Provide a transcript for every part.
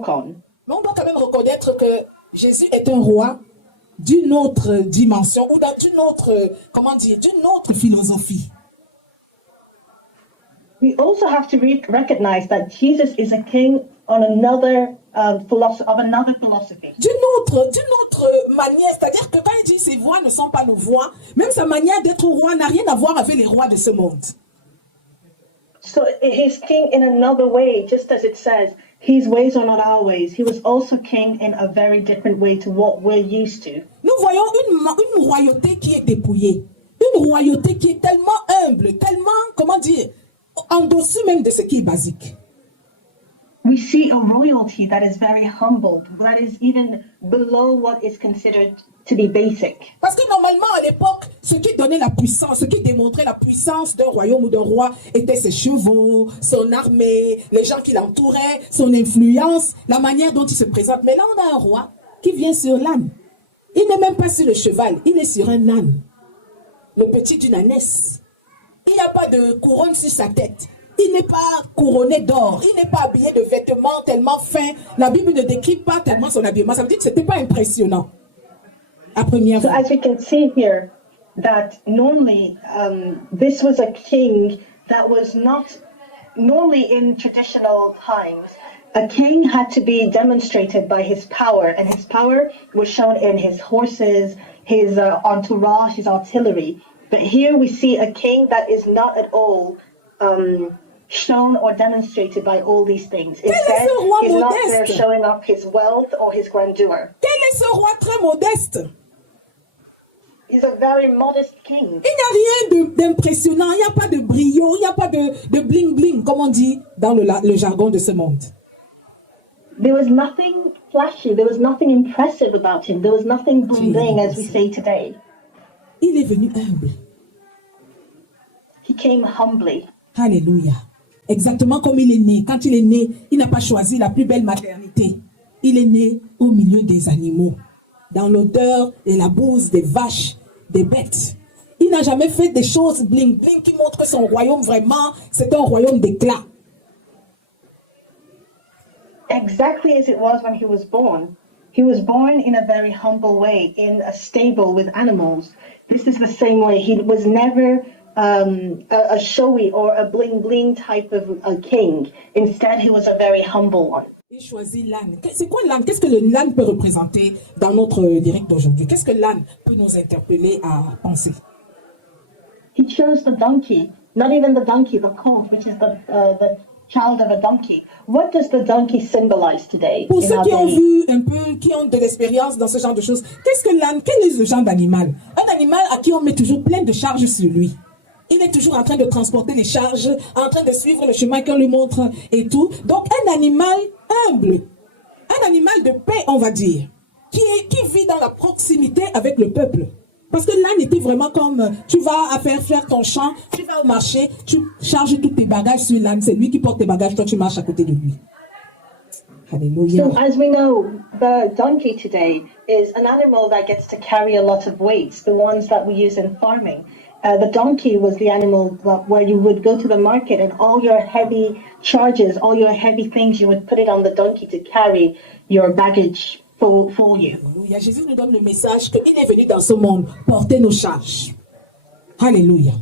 walk on. Mais on doit quand même reconnaître que Jésus est un roi d'une autre dimension ou d'une autre, d'une autre philosophie. We also have to recognize that Jesus is a king on another philosophy. D'une autre manière, c'est-à-dire que quand il dit ses voix ne sont pas nos voix, même sa manière d'être roi n'a rien à voir avec les rois de ce monde. So he's king in another way, just as it says, his ways are not our ways. He was also king in a very different way to what we're used to. Nous voyons une royauté qui est dépouillée, une royauté qui est tellement humble, tellement, en dessous même de ce qui est basique. We see a royalty that is very humbled, that is even below what is considered to be basic. Parce que normalement, à l'époque, ce qui donnait la puissance, ce qui démontrait la puissance d'un royaume ou d'un roi était ses chevaux, son armée, les gens qui l'entouraient, son influence, la manière dont il se présente. Mais là, on a un roi qui vient sur l'âne. Il n'est même pas sur le cheval, il est sur un âne. Le petit d'une ânesse. Il n'y a pas de couronne sur sa tête. Il n'est pas couronné d'or. Il n'est pas habillé de vêtements tellement fins. La Bible ne décrit pas tellement son habillement. Ça veut dire que ce n'était pas impressionnant. À première vue. So as we can see here, that normally this was a king that was not normally in traditional times. A king had to be demonstrated by his power, and his power was shown in his horses, his entourage, his artillery. But here we see a king that is not at all shown or demonstrated by all these things. Instead, he's not there showing up his wealth or his grandeur. Quel est ce roi très modeste? He's a very modest king. Il n'y a rien d'impressionnant, il n'y a pas de brio, il n'y a pas de bling-bling, comme on dit dans le jargon de ce monde. There was nothing flashy, there was nothing impressive about him, there was nothing bling-bling as we say today. Il est venu humble. He came humbly. Alléluia. Exactement comme il est né. Quand il est né, il n'a pas choisi la plus belle maternité. Il est né au milieu des animaux, dans l'odeur et la bouse des vaches, des bêtes. Il n'a jamais fait des choses bling-bling qui montrent que son royaume vraiment, c'est un royaume d'éclat. Exactly as it was when he was born. He was born in a very humble way, in a stable with animals. This is the same way. He was never a showy or a bling-bling type of a king. Instead, he was a very humble one. Il choisit l'âne. C'est quoi l'âne? Qu'est-ce que l'âne peut représenter dans notre direct d'aujourd'hui? Qu'est-ce que l'âne peut nous interpeller à penser? He chose the donkey. Not even the donkey, the colt, which is the child of a donkey. What does the donkey symbolize today? Pour ceux qui ont vu un peu, qui ont de l'expérience dans ce genre de choses, qu'est-ce que l'âne? Quel est ce genre d'animal? Un animal à qui on met toujours plein de charges sur lui. Il est toujours en train de transporter les charges, en train de suivre le chemin qu'on lui montre et tout. Donc un animal humble, un animal de paix, on va dire, qui vit dans la proximité avec le peuple. Parce que l'âne était vraiment comme, tu vas faire ton champ, tu vas au marché, tu charges tous tes bagages sur l'âne, c'est lui qui porte tes bagages, toi tu marches à côté de lui. Hallelujah. So as we know, the donkey today is an animal that gets to carry a lot of weights, the ones that we use in farming. The donkey was the animal where you would go to the market and all your heavy charges, all your heavy things, you would put it on the donkey to carry your baggage for you. Alléluia. Jésus nous donne le message qu'il est venu dans ce monde porter nos charges. Alléluia.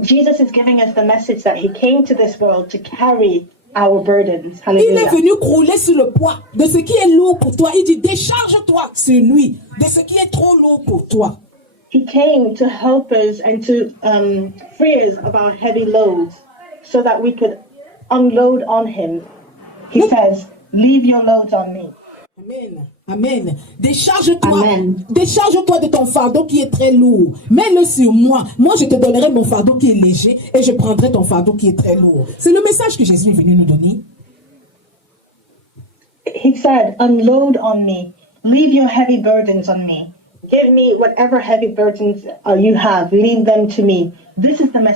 Jesus is giving us the message that he came to this world to carry our burdens. Hallelujah. Il est Hallelujah. venu crouler sur le poids de ce qui est lourd pour toi. Il dit décharge-toi sur lui de ce qui est trop lourd pour toi. He came to help us and to free us of our heavy loads so that we could unload on him. He says, leave your loads on me. Amen. Amen. Décharge-toi. Amen. Décharge-toi de ton fardeau qui est très lourd. Mets-le sur moi. Moi, je te donnerai mon fardeau qui est léger et je prendrai ton fardeau qui est très lourd. C'est le message que Jésus est venu nous donner. He said, unload on me. Leave your heavy burdens on me. Give me whatever heavy burdens you have. Leave them to me. This is the message